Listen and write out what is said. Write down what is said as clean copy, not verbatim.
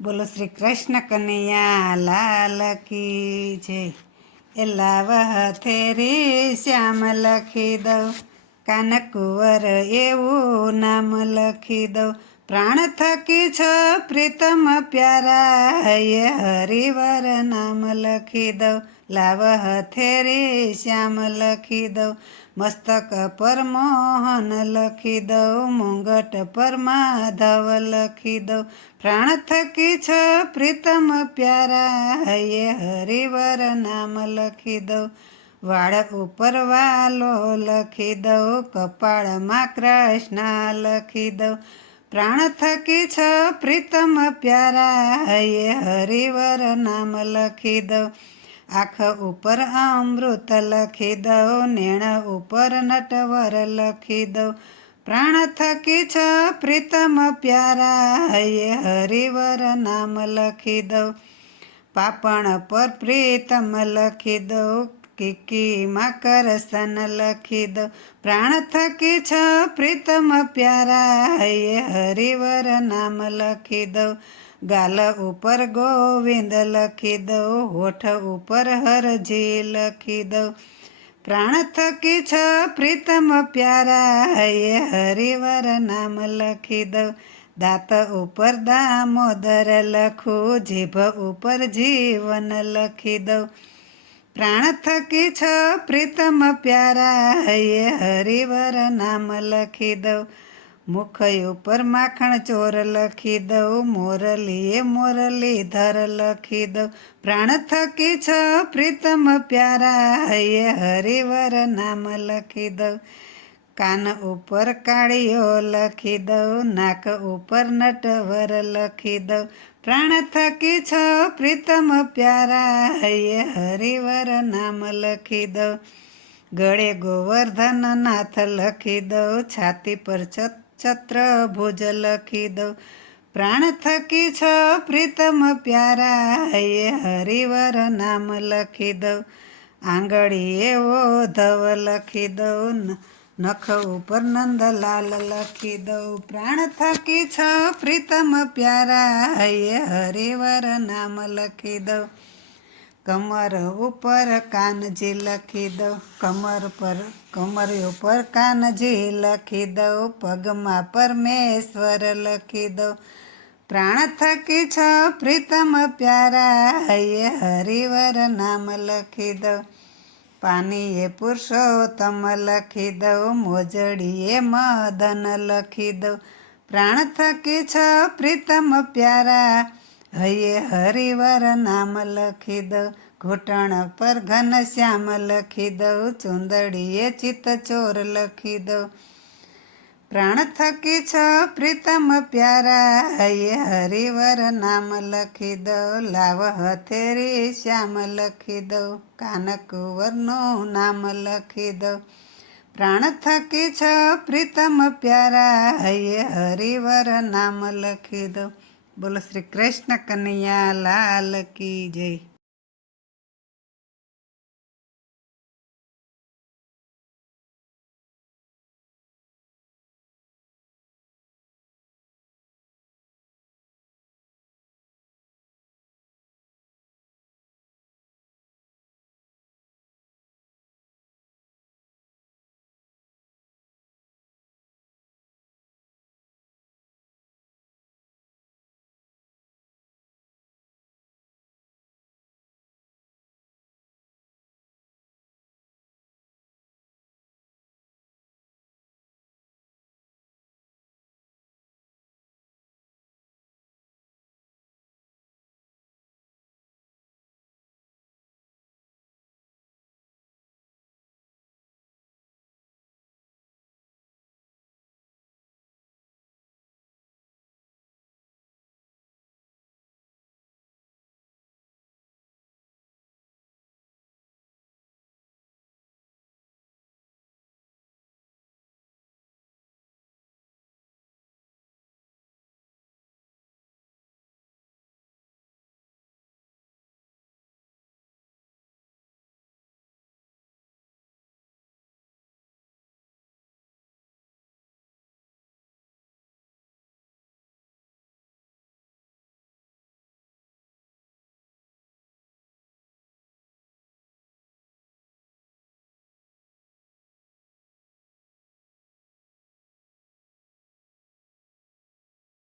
બોલો શ્રી કૃષ્ણ કનૈયા લાલ કી જય. એલા વહથે રે શ્યામ લખી દઉં, કાનકુંવર એવું નામ લખી દઉં. પ્રાણ થકી છ પ્રીતમ પ્યારા, એ હરિવર નામ લખી દઉં. લાવ હથે રે શ્યામ લખી દઉં, મસ્તક પર મોહન લખી દઉં, મુંગટ પર માધવ લખી દઉં. પ્રાણ થકી છ પ્રીતમ પ્યારા, એ હરિવર નામ લખી દઉં. વાળ ઉપર વાલો લખી દઉં, કપાળમાં કૃષ્ણ લખી દઉં. પ્રાણ થકી છ પ્રીતમ પ્યારા, એ હરિવર નામ લખી દઉં. આંખ ઉપર અમૃત લખી દઉં, નેણ ઉપર નટવર લખી દઉં. પ્રાણ થકી છ પ્રીતમ પ્યારા, એ હરિવર નામ લખી દઉં. પાપણ પર પ્રીતમ લખી દઉં, કીકીમાં કરસન લખી દઉં. પ્રાણ થકી છ પ્રીતમ પ્યારા, એ હરિવર નામ લખી દઉં. ગાલ ઉપર ગોવિંદ લખી દઉં, હોઠ ઉપર હરજી લખી દઉં. પ્રાણ થકી છ પ્રીતમ પ્યારા, એ હરિવર નામ લખી દઉં. દાંત ઉપર દામોદર લખું, જીભ ઉપર જીવન લખી દઉં. પ્રાણ થકી છ પ્રીતમ પ્યારા, એ હરિવર નામ લખી દઉં. મુખ ઉપર માખણ ચોર લખી દઉં, મોરલીએ મોરલીધર લખી દઉં. પ્રાણ થકી છ પ્રીતમ પ્યારા, એ હરિવર નામ લખી દઉં. કાન ઉપર કાળીઓ લખી દઉં, નાક ઉપર નટવર લખી દઉં. પ્રાણ થકી છ પ્રીતમ પ્યારા, એ હરિવર નામ લખી દઉં. ગળે ગોવર્ધન નાથ લખી દઉં, છાતી પર છત્ર ભુજ લખી દઉં. પ્રાણ થકી છ પ્રીતમ પ્યારા, એ હરિવર નામ લખી દઉં. આંગળીએ ઓધવ લખી દઉં, નખ ઉપર નંદલાલ લખી દઉં. પ્રાણ થકી છ પ્રીતમ પ્યારા, એ હરિવર નામ લખી દઉં. કમર ઉપર કાનજી લખી દઉં, કમર ઉપર કાનજી લખી દઉં. પગમાં પરમેશ્વર લખી દઉં. પ્રાણ થકી છ પ્રીતમ પ્યારા, એ હરિવર નામ લખી દઉં. પાનીએ પુરુષોત્તમ લખી દઉં, મોજડીએ મદન લખી દઉં. પ્રાણ થકી છ પ્રીતમ પ્યારા, હૈયે હરિવર નામ લખી દઉં. ઘૂંટણ પર ઘનશ્યામ લખી દઉં, ચુંદડીએ ચિત્તચોર લખી દઉં. પ્રાણ થકી છ પ્રીતમ પ્યારા, એ હરિવર નામ લખી દઉં. લાવ હથે રે શ્યામ લખી દઉં, કાનકુંવરનું નામ લખી દઉં. પ્રાણ થકી છ પ્રીતમ પ્યારા, એ હરિવર નામ લખી દઉં. બોલો શ્રી કૃષ્ણ કનૈયા લાલ કી જય.